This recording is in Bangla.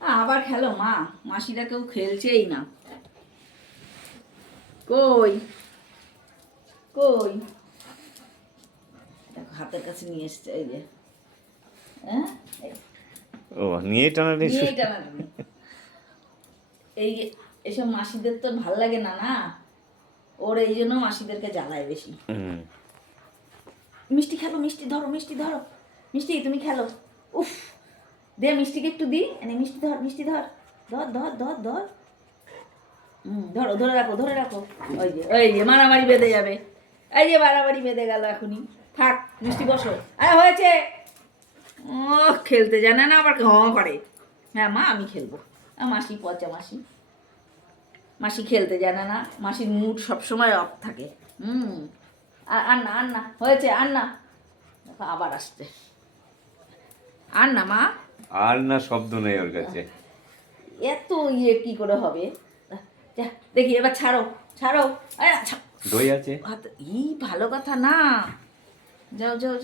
আবার খেলো মা, মাসিরা কেউ খেলছেই না। কই কই দেখো হাতের কাছে নিয়ে এসছে, এই যে। হ্যাঁ, ও নিয়ে টানাটানি নিয়েই টানাটানি। এই যে এসব মাসিদের তো ভাল লাগে না না, ওর এই জন্য মাসিদেরকে জ্বালায় বেশি। মিষ্টি খেলো, মিষ্টি ধরো, মিষ্টি ধরো, মিষ্টি তুমি খেলো। উফ, দে মিষ্টিকে একটু দি, এনে মিষ্টি ধর, মিষ্টি ধর, ধর ধর ধর ধর। ধরো, ধরে রাখো, ধরে রাখো। ওই যে মারামারি বেঁধে যাবে। এই যে মারামারি বেঁধে গেল এখনই। থাক, মিষ্টি বসো। আরে হয়েছে। ও খেলতে জানে না, আবার করে। হ্যাঁ মা, আমি খেলবো। মাসি পচা মাসি, মাসি খেলতে জানে না। মাসির মুড সবসময় অফ থাকে। আর না, আর না, হয়েছে, আর না। দেখো আবার আসছে। আর না মা, আর না শব্দ নেই ওর কাছে। এত কি করে হবে। যা, দেখি এবার ছাড়ো, ছাড়ো। দই আছে? ভালো কথা না। যাও যাও যাও।